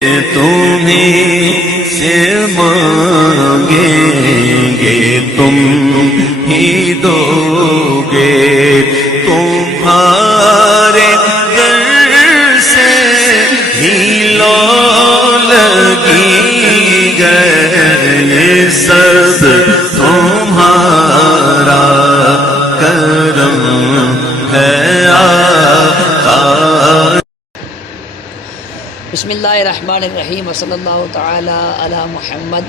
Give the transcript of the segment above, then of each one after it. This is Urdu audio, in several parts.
تمہیں سے مانگیں گے تم ہی دو گے، تمہارے در سے ہی لو لگی گئے، یہ سب تمہارا کرم ہے آقا۔ بسم اللہ الرحمن الرحیم، وصلی اللہ تعالی علی محمد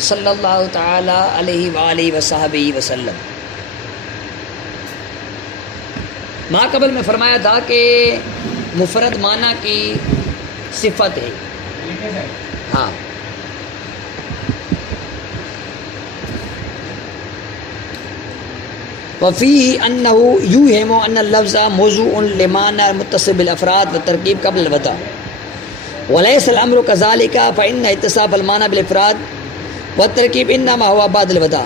صلی اللہ تعالی علیہ وآلہ وصحبہ وسلم۔ ماں قبل میں فرمایا تھا کہ مفرد معنی کی صفت ہے۔ ہاں، وفیہ انہ یوہم ان اللفظ موضوع لمعنی متصل بالافراد والترکیب قبل الوضع، وليس الامر كذلك فان اتصاف المعنى بالافراد والترکیب انما هو بعد الوضع۔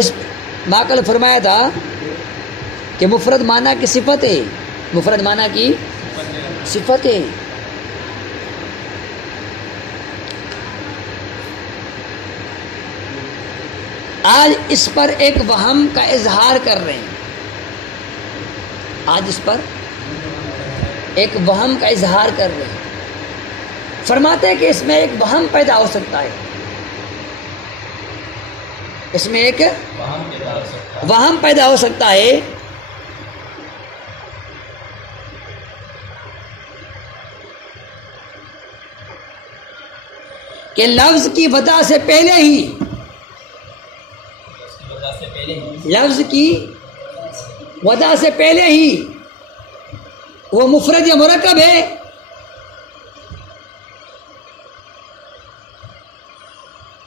اس ماقل فرمایا تھا کہ مفرد معنی کی صفت ہے، مفرد معنی کی صفت ہے۔ آج اس پر ایک وہم کا اظہار کر رہے ہیں، آج اس پر ایک وہم کا اظہار کر رہے ہیں۔ فرماتے ہیں کہ اس میں ایک وہم پیدا ہو سکتا ہے، اس میں ایک وہم پیدا ہو سکتا ہے کہ لفظ کی وضع سے پہلے ہی، لفظ کی وضع سے پہلے ہی وہ مفرد یا مرکب ہے،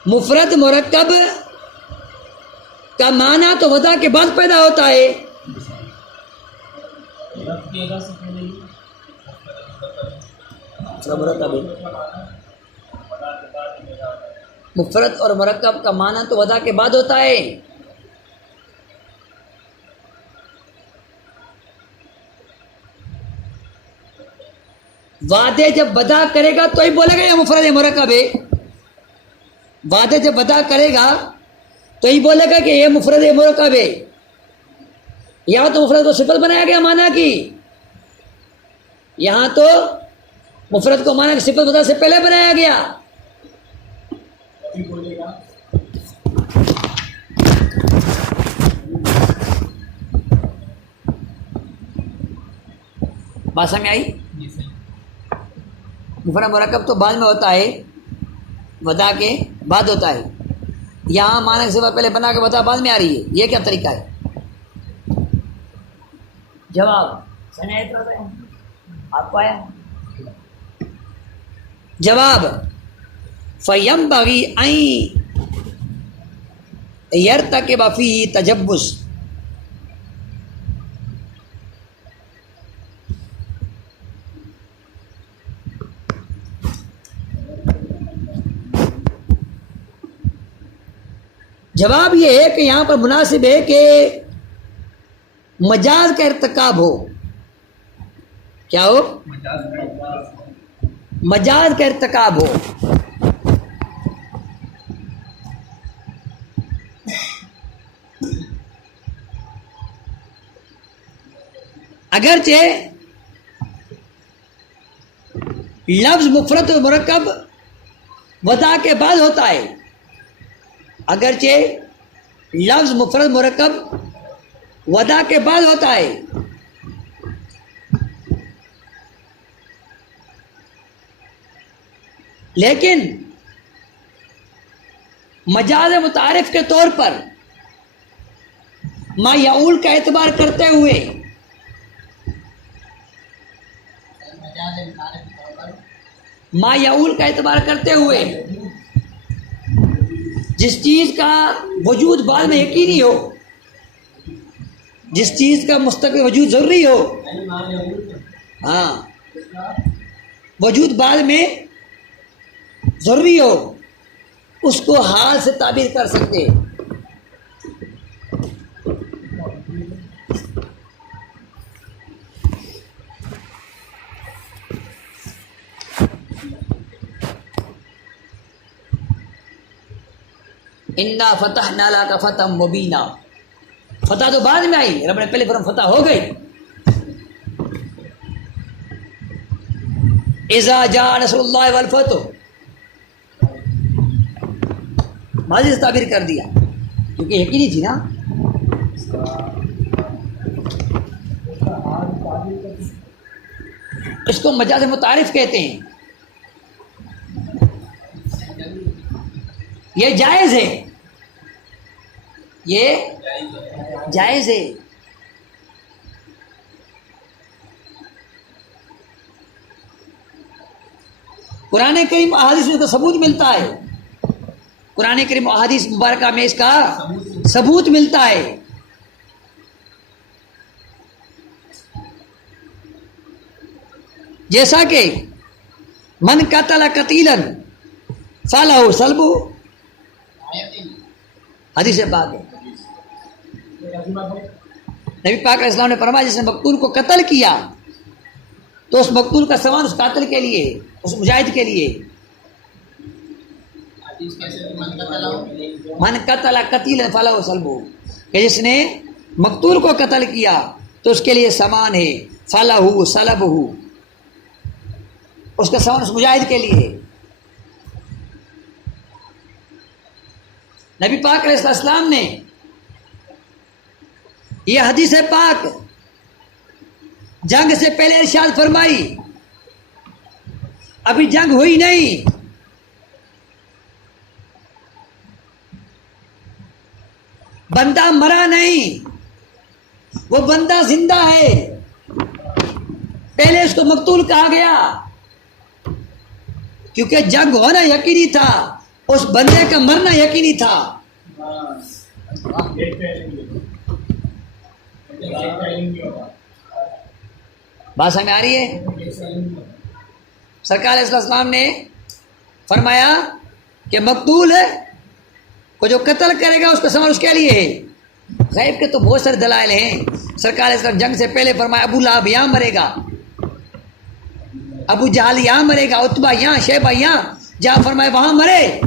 مفرد مرکب کا معنی تو وضع کے بعد پیدا ہوتا ہے۔ مفرد اور مرکب کا معنی تو وضع کے بعد ہوتا ہے۔ وعدے جب وضع کرے گا تو ہی بولے گا یہ مفرد مرکب ہے، وعدے جب وضع کرے گا تو ہی بولے گا کہ یہ مفرد مرکب ہے۔ یہاں تو مفرد کو صفت بنایا گیا معنی کی، یہاں تو مفرد کو معنی کی صفت وضع سے پہلے بنایا گیا۔ بات سمجھ آئی؟ مفرد مرکب تو بعد میں ہوتا ہے، وضع کے بعد ہوتا ہے، یہاں معنی کی صفت پہلے بنا کے وضع بعد میں آ رہی ہے۔ یہ کیا طریقہ ہے؟ جواب آپ کو آیا؟ جواب فَيَنبَغِي أَن يَرْتَكِبَ فِيهِ تَجَبُّزٌ، جواب یہ ہے کہ یہاں پر مناسب ہے کہ مجاز کا ارتکاب ہو۔ کیا ہو؟ مجاز کا ارتکاب ہو۔ اگرچہ لفظ مفرد و مرکب وضع کے بعد ہوتا ہے، اگرچہ لفظ مفرد مرکب وضع کے بعد ہوتا ہے، لیکن مجاز متعارف کے طور پر ما یعول کا اعتبار کرتے ہوئے، ما یعول کا اعتبار کرتے ہوئے جس چیز کا وجود بعد میں یقینی ہو، جس چیز کا مستقبل وجود ضروری ہو، ہاں وجود بعد میں ضروری ہو، اس کو حال سے تعبیر کر سکتے۔ انا فتحنا لک فتحا مبینا، فتح تو بعد میں آئی، رب نے پہلے فرمایا فتح ہو گئی. اذا جاء نصر اللہ والفتح، ماضی سے تعبیر کر دیا کیونکہ یقینی تھی نا. اس کو مجاز متعارف کہتے ہیں. یہ جائز ہے، یہ جائز ہے. قرآن کریم احادیث میں اس کا ثبوت ملتا ہے، قرآن کریم احادیث مبارکہ میں اس کا ثبوت ملتا ہے. جیسا کہ من قتل قتیلا فلہ صلب، حدیث پاک ہے. نبی پاک علیہ السلام نے فرمایا جس نے مقتول کو قتل کیا تو اس مقتول کا ثواب اس قاتل کے لیے، اس مجاہد کے لیے. من قتل قتیلا فلہ صلب، کہ جس نے مقتول کو قتل کیا تو اس کے لیے سامان ہے، فلہ صلبہ، اس کا ثواب اس مجاہد کے لیے. نبی پاک علیہ السلام نے یہ حدیث پاک جنگ سے پہلے ارشاد فرمائی. ابھی جنگ ہوئی نہیں، بندہ مرا نہیں، وہ بندہ زندہ ہے. پہلے اس کو مقتول کہا گیا کیونکہ جنگ ہونا یقینی تھا، اس بندے کا مرنا یقینی تھا. بات سمجھ آ رہی ہے؟ سرکار علیہ السلام نے فرمایا کہ مقتول کو جو قتل کرے گا اس کا ثواب اس کے لیے ہے. غیب کے تو بہت سارے دلائل ہیں. سرکار علیہ السلام جنگ سے پہلے فرمایا ابو لہب یہاں مرے گا، ابو جہل یہاں مرے گا، عتبہ یہاں، شیبہ یہاں، جہاں فرمائے وہاں مرے.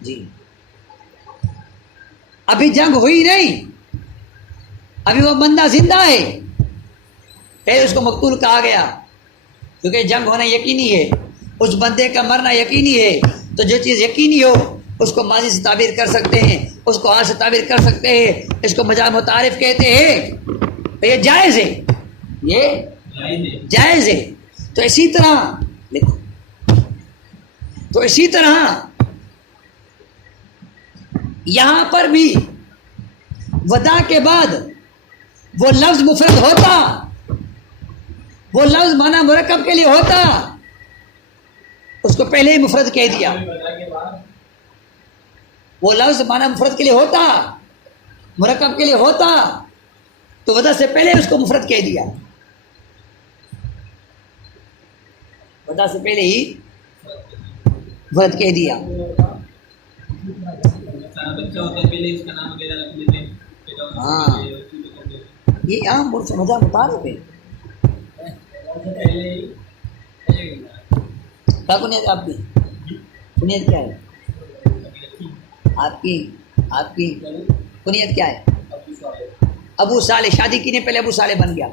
جی ابھی جنگ ہوئی نہیں، ابھی وہ بندہ زندہ ہے، پہلے اس کو مقتول کہا گیا کیونکہ جنگ ہونا یقینی ہے، اس بندے کا مرنا یقینی ہے. تو جو چیز یقینی ہو اس کو ماضی سے تعبیر کر سکتے ہیں، اس کو حال سے تعبیر کر سکتے ہیں. اس کو مجاز متعارف کہتے ہیں. یہ جائز ہے، یہ جائز ہے. تو اسی طرح لکھو، تو اسی طرح یہاں پر بھی ودا کے بعد وہ لفظ مفرد ہوتا، وہ لفظ معنی مرکب کے لیے ہوتا، اس کو پہلے ہی مفرد کہہ دیا. وہ لفظ معنی مفرد کے لیے ہوتا، مرکب کے لیے ہوتا، تو ودا سے پہلے اس کو مفرد کہہ دیا، ودا سے پہلے ہی مفرد کہہ دیا. ہاں یہ عام عرف مجاز متعارف ہے. کیا کنیت آپ کی؟ کنیت کیا ہے آپ کی کنیت کیا ہے؟ ابو صالح. شادی کی نے پہلے ابو صالح بن گیا.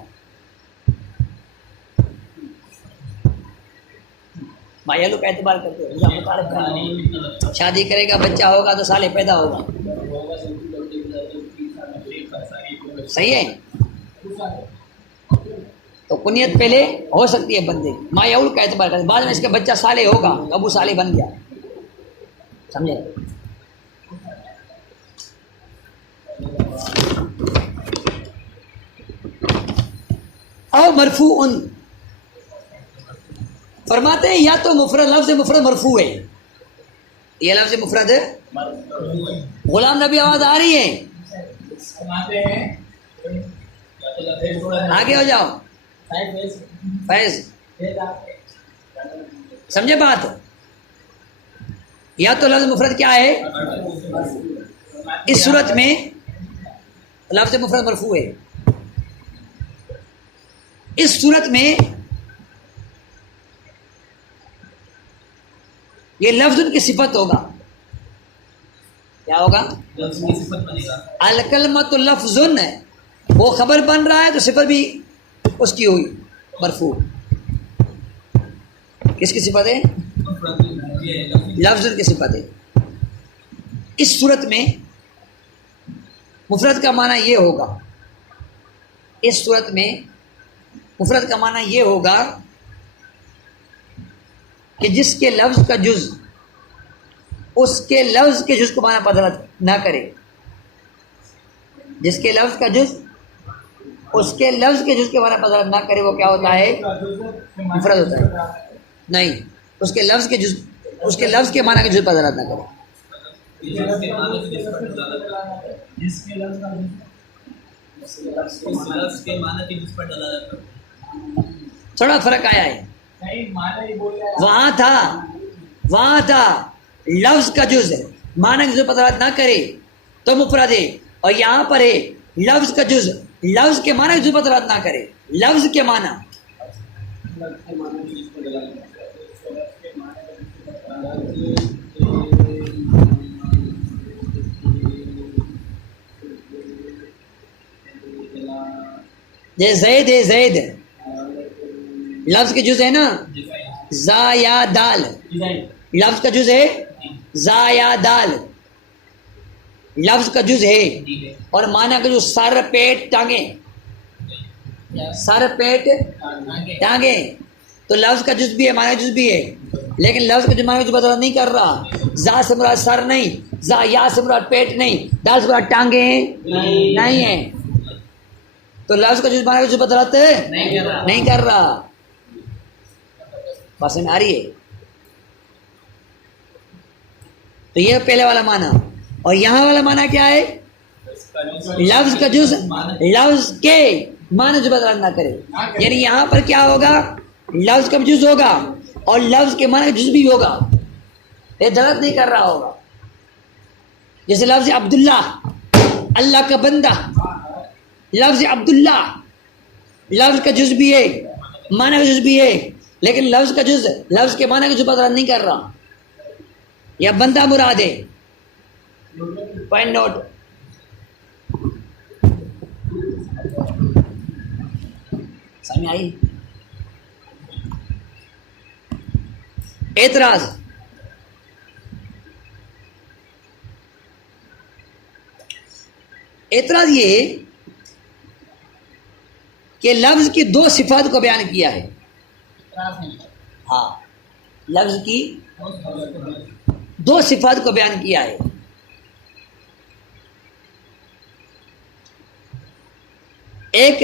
مایالو کا اعتبار کرتے ہیں، شادی کرے گا بچہ ہوگا تو صالح پیدا ہوگا. صحیح ہے. تو کنیت پہلے ہو سکتی ہے بندے کی، مایاول کا اعتبار کرتے، بعد میں اس کا بچہ صالح ہوگا تو ابو صالح بن گیا. سمجھے؟ اور مرفوع فرماتے ہیں یا تو مفرد، لفظ مفرد مرفوع ہے، یہ لفظ مفرد ہے. غلام نبی آواز آ رہی ہے؟ آگے ہو جاؤ. فیض سمجھے بات؟ یا تو لفظ مفرد کیا ہے؟ اس صورت میں لفظ مفرد مرفوع ہے. اس صورت میں یہ لفظ ان کی صفت ہوگا. کیا ہوگا؟ الکلمۃ لفظ ہے، وہ خبر بن رہا ہے تو صفت بھی اس کی ہوئی مرفوع. کس کی صفت ہے؟ لفظ کی صفت ہے. اس صورت میں مفرد کا معنی یہ ہوگا، اس صورت میں مفرد کا معنی یہ ہوگا کہ جس کے لفظ کا جز اس کے لفظ کے جز کو معنی بدل نہ کرے. جس کے لفظ کا جز اس کے لفظ کے جز کے معنی بدل نہ کرے وہ کیا ہوتا ہے؟ مفرد ہوتا ہے. نہیں، اس کے لفظ کے جز، اس کے لفظ کے معنی کے جز بدل نہ کرے. تھوڑا فرق آیا ہے. وہاں تھا لفظ کا جز معنی کے جز بدل نہ کرے تو مفرد ہے، اور یہاں پر ہے لفظ کا جز لفظ کے معنی کے جز بدل نہ کرے. لفظ کے معنی زید ہے، زید لفظ کے جز ہے نا، زا یا دال لفظ کا جز ہے، زا یا دال لفظ کا جز ہے، اور معنی کا جو سر پیٹ ٹانگیں، سر پیٹ ٹانگیں تو لفظ کا جز بھی ہے، معنی کا جز بھی ہے، لیکن لفظ کا جو معنی کا جو بدلا نہیں کر رہا. زا سے مراد سر نہیں، زا یا سے مراد پیٹ نہیں، دال سے مراد ٹانگیں نہیں ہے، تو لفظ کا جز معنی کا جو بدلاتے نہیں کر رہا. بس میں آ رہی ہے. تو یہ پہلے والا معنی. اور یہاں والا معنی کیا ہے؟ لفظ کا جز لفظ کے معنی جو بدل نہ کرے. یعنی یہاں پر کیا ہوگا؟ لفظ کا جز ہوگا اور لفظ کے معنی کا جز بھی ہوگا، یہ غلط نہیں کر رہا ہوگا. جیسے لفظ عبداللہ اللہ کا بندہ، لفظ عبداللہ لفظ کا جز بھی ہے، معنی کا جز بھی ہے، لیکن لفظ کا جز لفظ کے معنی کا جز بدل نہیں کر رہا. یا بندہ مراد ہے. Point note. سمجھ آئی؟ اعتراض. اعتراض یہ کہ لفظ کی دو صفات کو بیان کیا ہے. ہاں، لفظ کی دو صفات کو بیان کیا ہے. ایک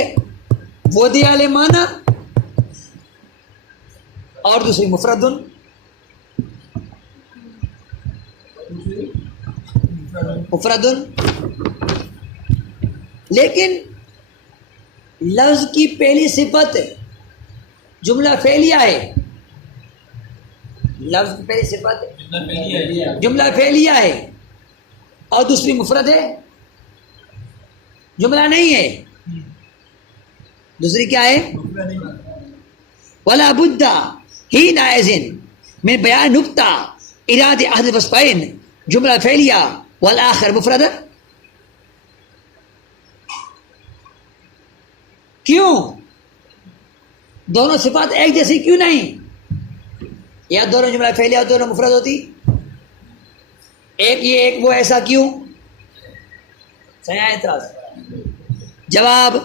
وضع علی معنی اور دوسری مفردن. مفردن لیکن لفظ کی پہلی صفت جملہ فعلیہ ہے. لفظ کی پہلی صفت جملہ فعلیہ ہے اور دوسری مفرد ہے، جملہ نہیں ہے. دوسری کیا ہے؟ ولا بد حينئذ من بیان نقطہ اراد احد الوصفین جملہ فعلیہ والآخر مفرد. کیوں دونوں صفات ایک جیسی کیوں نہیں؟ یا دونوں جملہ فعلیہ اور دونوں مفرد ہوتی، ایک یہ ایک وہ، ایسا کیوں؟ صحیح اعتراض. جواب،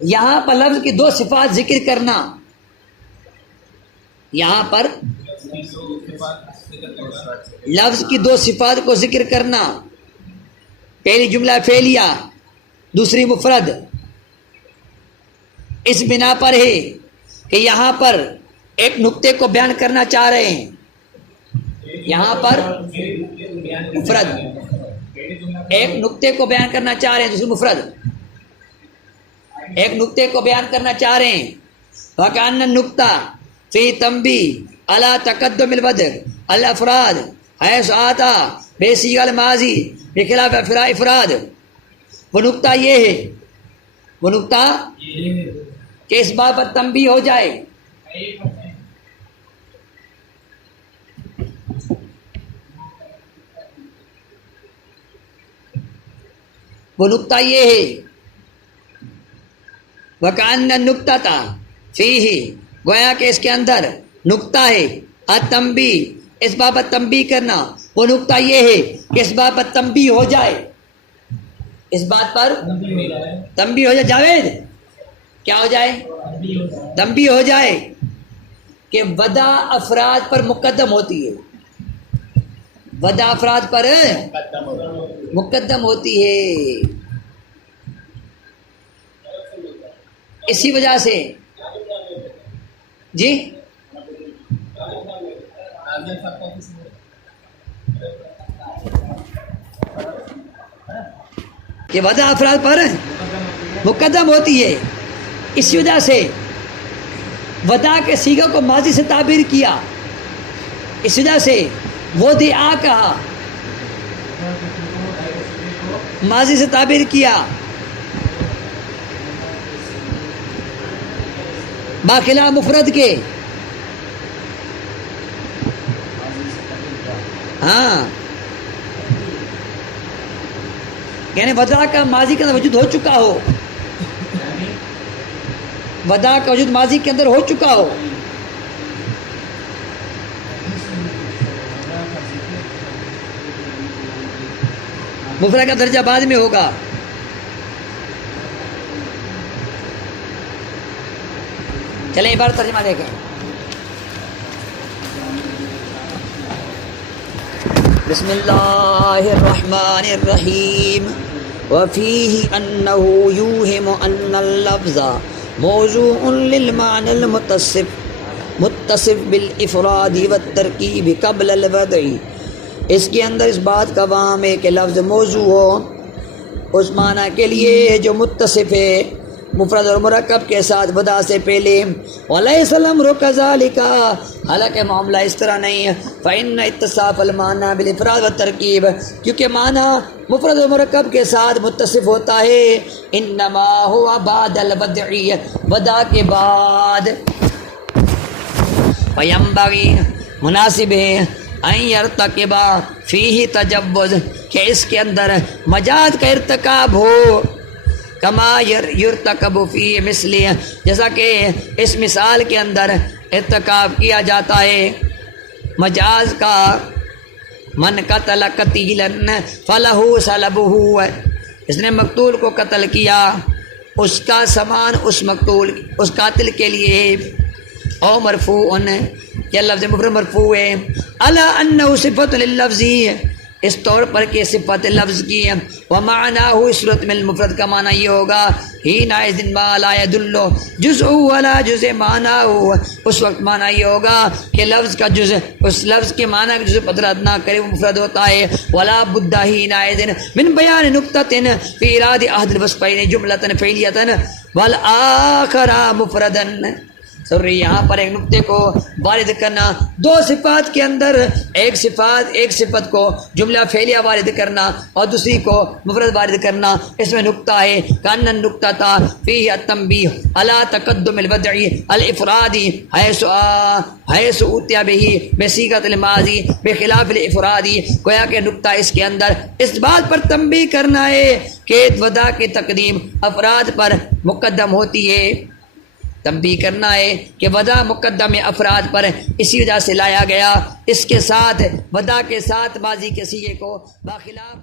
یہاں پر لفظ کی دو صفات ذکر کرنا، یہاں پر لفظ کی دو صفات کو ذکر کرنا، پہلی جملہ فعلیہ دوسری مفرد، اس بنا پر ہے کہ یہاں پر ایک نقطے کو بیان کرنا چاہ رہے ہیں. یہاں پر مفرد ایک نقطے کو بیان کرنا چاہ رہے ہیں، دوسری مفرد ایک نقطے کو بیان کرنا چاہ رہے ہیں. وَكَأَنَّ النُّقْطَةَ فِي تَنْبِيهٌ عَلَى تَقَدُّمِ الْبَدْءِ الْأَفْرَادِ حَيْثُ آتَى بِصِيغَةِ الْمَاضِي بِخِلَافِ الْإِفْرَادِ. وہ نقطہ یہ ہے، وہ نقطہ کہ اس بات پر تنبیہ ہو جائے وہ نقطہ یہ ہے وَكَأَنَّ النُّقْطَةَ فِيهِ، گویا کہ اس کے اندر نقطہ ہے، التنبیہ، اس بابت تنبیہ کرنا، وہ نقطہ یہ ہے کہ اس بابت تنبیہ ہو جائے، اس بات پر تنبیہ ہو جائے، جاوید کیا ہو جائے؟ تنبیہ ہو جائے کہ ودا افراد پر مقدم ہوتی ہے، ودا افراد پر مقدم ہوتی ہے، اسی وجہ سے جی کہ ودا افراد پر مقدم ہوتی ہے، اسی وجہ سے ودا کے صیغہ کو ماضی سے تعبیر کیا، اس وجہ سے ودعا کہا، ماضی سے تعبیر کیا، باخلاف مفرد کے، ہاں یعنی ودا کا ماضی کے اندر وجود ہو چکا ہو، ودا کا وجود ماضی کے اندر ہو چکا ہو، مفرد کا درجہ بعد میں ہوگا۔ چلیں ایک بار ترجمہ دیکھیں۔ بسم اللہ الرحمن الرحیم وفیہ انہ یوہم ان اللفظ موضوع للمعنى المتصف بالافراد والترکیب قبل الوضع، اس کے اندر اس بات کا وہم ہے کہ لفظ موضوع ہو اس معنی کے لیے جو متصف ہے مفرد اور مرکب کے ساتھ ودا سے پہلے، وَلَيْسَ الْأَمْرُ كَذَلِكَ، حالانکہ معاملہ اس طرح نہیں ہے، فَإِنَّ اتصاف الْمَعْنَى بِالْإِفْرَادِ وَالتَّرْكِيبِ، کیونکہ معنی مفرد اور مرکب کے ساتھ متصف ہوتا ہے، انما هو بعد الوضع، ودا کے بعد، فَيَنبَغِي، مناسب ہے، ان يرتکب فیہ تجوز، کہ اس کے اندر مجاز کا ارتکاب ہو، کما یرتکب فی مثلی، جیسا کہ اس مثال کے اندر ارتکاب کیا جاتا ہے مجاز کا، من قتل قتیلا فلہ سلبہ، اس نے مقتول کو قتل کیا اس کا سامان اس مقتول اس قاتل کے لیے، او مرفوع، یا لفظ مفرد مرفوع ہے، الا انہ صفۃ لللفظ، اس طور پر کہ صفت لفظ کی ہے، ومعناہ، اس صورت میں المفرد کا معنی یہ ہوگا، حینئذ ما لا يدل جزء ولا جزء معناہ، اس وقت معنی یہ ہوگا کہ لفظ کا جزء اس لفظ کے معنی کا جزء پدرت نہ کرے، وہ مفرد ہوتا ہے، ولا بد حینئذ من بیان نکتۃ فی اراد احد الوصفین جملۃ فعلیۃ والآخر مفردا، ضروری یہاں پر ایک نقطے کو وارد کرنا، دو صفات کے اندر ایک صفت کو جملہ فعلیہ وارد کرنا اور دوسری کو مفرد وارد کرنا، اس میں نقطہ ہے، کان النقطۃ فیہ التنبیہ علی تقدم الوضع الافرادی حیث اوتی بہ بصیغۃ الماضی بخلاف الافرادی، گویا کہ نقطہ اس کے اندر اس بات پر تنبیہ کرنا ہے کہ ودا کی تقدیم افراد پر مقدم ہوتی ہے، تنبیہ کرنا ہے کہ ودا مقدم افراد پر اسی وجہ سے لایا گیا، اس کے ساتھ ودا کے ساتھ ماضی کے صیغے کو باخلاف